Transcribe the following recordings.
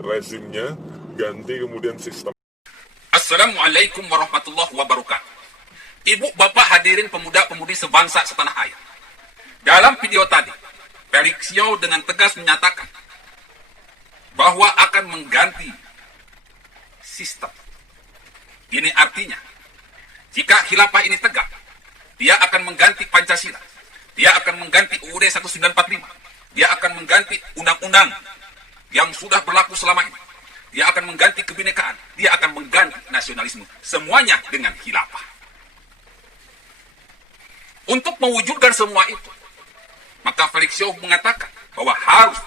rezimnya, ganti kemudian sistem. Assalamualaikum warahmatullahi wabarakatuh. Ibu, bapak, hadirin pemuda-pemudi sebangsa setanah air. Dalam video tadi, Felix Xiao dengan tegas menyatakan bahwa akan mengganti sistem. Ini artinya, jika khilafah ini tegak, dia akan mengganti Pancasila, dia akan mengganti UUD 1945, dia akan mengganti undang-undang yang sudah berlaku selama ini, dia akan mengganti kebinekaan, dia akan mengganti nasionalisme, semuanya dengan khilafah. Untuk mewujudkan semua itu, maka Felix Xiao mengatakan bahwa harus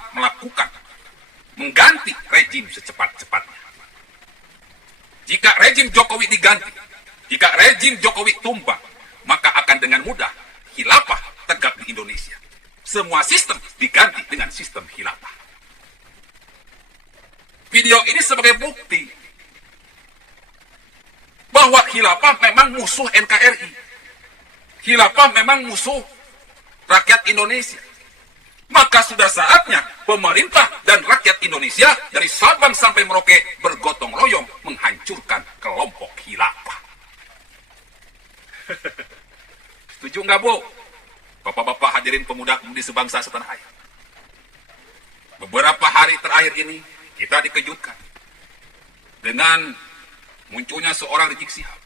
mengganti rejim secepat-cepatnya. Jika rejim Jokowi diganti, jika rejim Jokowi tumbang, maka akan dengan mudah khilafah tegak di Indonesia. Semua sistem diganti dengan sistem khilafah. Video ini sebagai bukti bahwa khilafah memang musuh NKRI. Khilafah memang musuh rakyat Indonesia. Maka sudah saatnya pemerintah dan rakyat Indonesia dari Sabang sampai Merauke bergotong royong menghancurkan kelompok khilafah. Setuju nggak, Bu? Bapak-bapak hadirin pemuda-pemudi sebangsa setanah air. Beberapa hari terakhir ini kita dikejutkan dengan munculnya seorang Rizik Syihab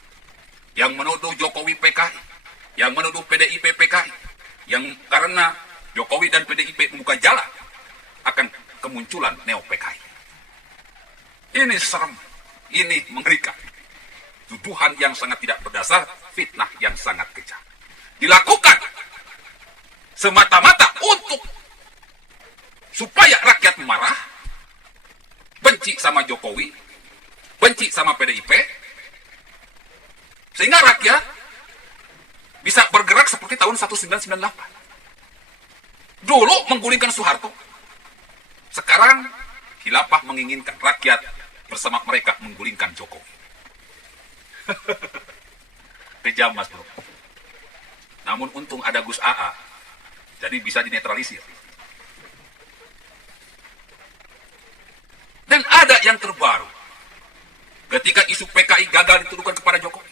yang menuduh Jokowi PKI, yang menuduh PDIP PKI, yang karena Jokowi dan PDIP membuka jalan akan kemunculan neo PKI. Ini serem, ini mengerikan. Tuduhan yang sangat tidak berdasar, fitnah yang sangat kejam. Dilakukan semata-mata untuk supaya rakyat marah, benci sama Jokowi, benci sama PDIP, sehingga rakyat bisa bergerak seperti tahun 1998. Dulu menggulingkan Soeharto, sekarang khilafah menginginkan rakyat bersama mereka menggulingkan Jokowi. Kejam, Mas Bro. Namun untung ada Gus AA, jadi bisa dinetralisir. Dan ada yang terbaru. Ketika isu PKI gagal dituduhkan kepada Jokowi,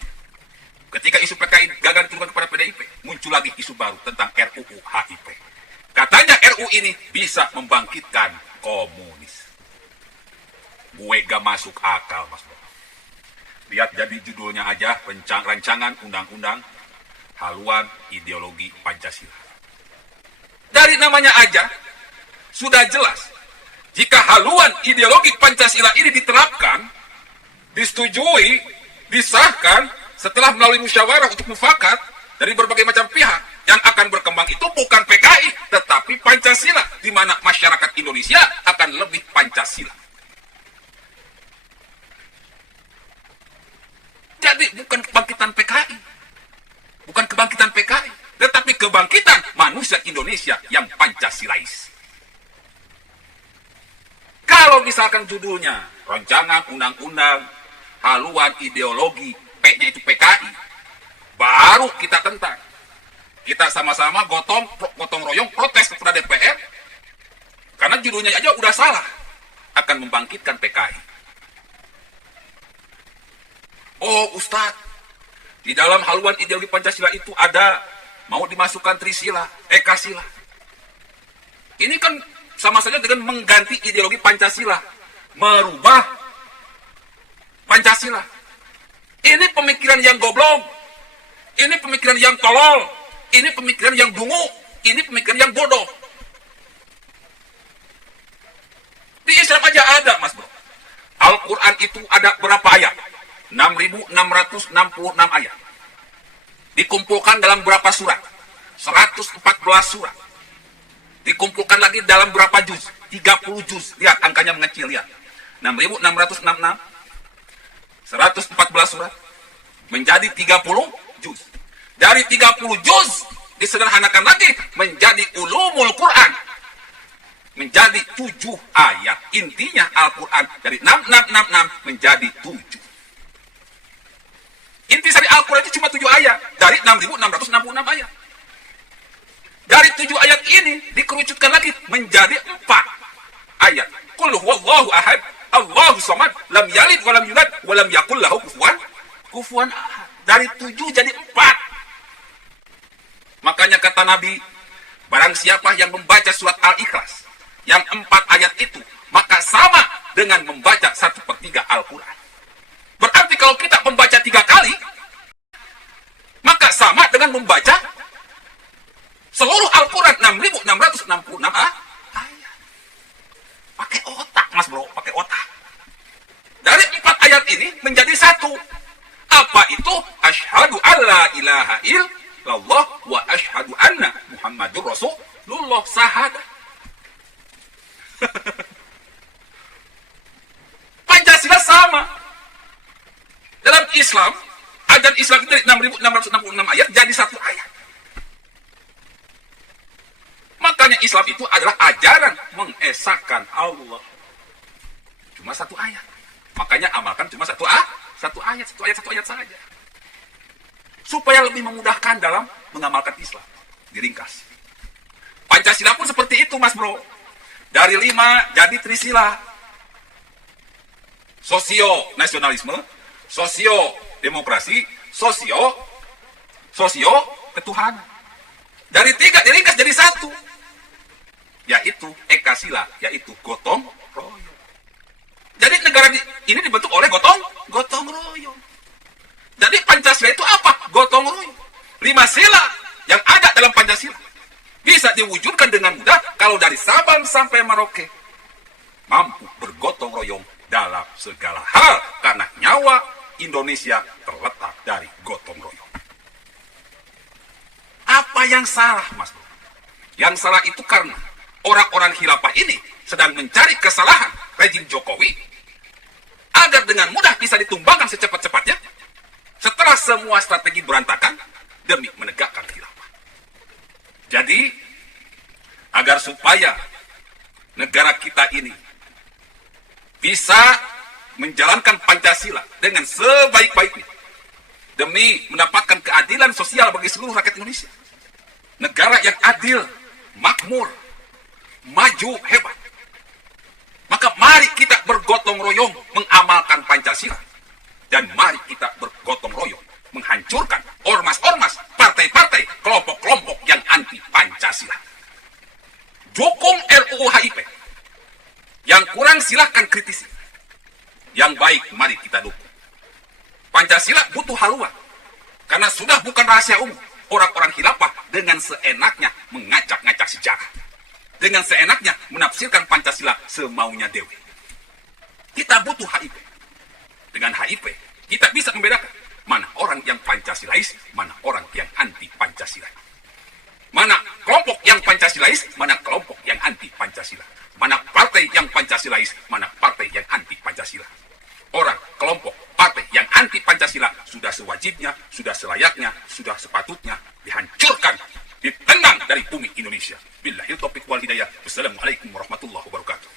ketika isu PKI gagal dituduhkan kepada PDIP, muncul lagi isu baru tentang RUU HIP. Katanya RUU ini bisa membangkitkan komunis. Gue gak masuk akal, Mas Bro. Lihat jadi judulnya aja, rancangan undang-undang haluan ideologi Pancasila. Dari namanya aja, sudah jelas. Jika haluan ideologi Pancasila ini diterapkan, disetujui, disahkan, setelah melalui musyawarah untuk mufakat dari berbagai macam pihak, yang akan berkembang itu bukan PKI, tetapi Pancasila, di mana masyarakat Indonesia akan lebih Pancasila. Jadi bukan kebangkitan PKI, bukan kebangkitan PKI, tetapi kebangkitan manusia Indonesia yang Pancasilais. Kalau misalkan judulnya rancangan undang-undang haluan ideologi, P-nya itu PKI, baru kita tentang. Kita sama-sama gotong royong protes kepada DPR, karena judulnya aja udah salah, akan membangkitkan PKI. Oh Ustadz, di dalam haluan ideologi Pancasila itu ada mau dimasukkan Trisila, Ekasila. Ini kan sama saja dengan mengganti ideologi Pancasila, merubah Pancasila. Ini pemikiran yang goblok, ini pemikiran yang tolol, ini pemikiran yang dungu, ini pemikiran yang bodoh. Di Islam aja ada, Mas Bro. Al-Quran itu ada berapa ayat? 6.666 ayat. Dikumpulkan dalam berapa surat? 114 surat. Dikumpulkan lagi dalam berapa juz? 30 juz. Lihat, angkanya mengecil, lihat. 6.666, 114 surat, menjadi 30 juz. Dari 30 juz, disederhanakan lagi, menjadi ulumul Quran. Menjadi 7 ayat. Intinya Al-Quran dari 6.666 menjadi 7. Inti dari Al-Quran itu cuma 7 ayat. Dari 6.666 ayat. Dari 7 ayat ini dikerucutkan lagi menjadi 4 ayat. Qul huwallahu ahad, lam yalid walam yulad walam yakul lahu kufuwan ahad. Dari 7 jadi 4. Makanya kata Nabi, barang siapa yang membaca surat Al-Ikhlas yang 4 ayat itu, maka sama dengan membaca 1/3 Al-Quran. Berarti kalau kita membaca 3 kali, maka sama dengan membaca seluruh Al-Quran 6.666 ayat. Pakai otak, Mas Bro, pakai otak. Dari 4 ayat ini menjadi 1. Apa itu? Asyhadu alla ilaha illallah wa asyhadu anna Muhammadur Rasulullah. Syahadat. Pancasila sama. Dalam Islam, ajaran Islam itu dari 6.666 ayat jadi 1 ayat. Makanya Islam itu adalah ajaran mengesahkan Allah. Cuma 1 ayat. Makanya amalkan cuma 1 ayat saja. Supaya lebih memudahkan dalam mengamalkan Islam. Diringkas. Pancasila pun seperti itu, Mas Bro. Dari 5 jadi Trisila. Sosio nasionalisme, sosio demokrasi, sosio ketuhanan. Dari 3 diringkas jadi 1. Yaitu Ekasila, yaitu gotong royong. Jadi negara ini dibentuk oleh gotong royong. Jadi Pancasila itu apa? Gotong royong. 5 sila yang ada dalam Pancasila bisa diwujudkan dengan mudah kalau dari Sabang sampai Merauke mampu bergotong royong dalam segala hal, karena nyawa Indonesia terletak dari gotong royong. Apa yang salah, Mas? Yang salah itu karena orang-orang khilafah ini sedang mencari kesalahan rejim Jokowi agar dengan mudah bisa ditumbangkan secepat-cepatnya setelah semua strategi berantakan demi menegakkan khilafah. Jadi, agar supaya negara kita ini bisa menjalankan Pancasila dengan sebaik-baiknya demi mendapatkan keadilan sosial bagi seluruh rakyat Indonesia. Negara yang adil, makmur, maju, hebat. Maka mari kita bergotong royong mengamalkan Pancasila. Dan mari kita bergotong royong menghancurkan ormas-ormas, partai-partai, kelompok-kelompok yang anti Pancasila. Dukung RUU HIP. Yang kurang silahkan kritisi. Yang baik mari kita dukung. Pancasila butuh haluan. Karena sudah bukan rahasia umum. Orang-orang khilafah dengan seenaknya mengacak-ngacak sejarah. Dengan seenaknya menafsirkan Pancasila semaunya dewe. Kita butuh HIP. Dengan HIP, kita bisa membedakan mana orang yang Pancasilais, mana orang yang anti Pancasila. Mana kelompok yang Pancasilais, mana kelompok yang anti Pancasila. Mana partai yang Pancasilais, mana partai yang anti Pancasila. Orang, kelompok, partai yang anti Pancasila sudah sewajibnya, sudah selayaknya, sudah sepatutnya dihancurkan, ditendang dari bumi Indonesia. Billahil taufiq wal hidayah. Wassalamualaikum warahmatullahi wabarakatuh.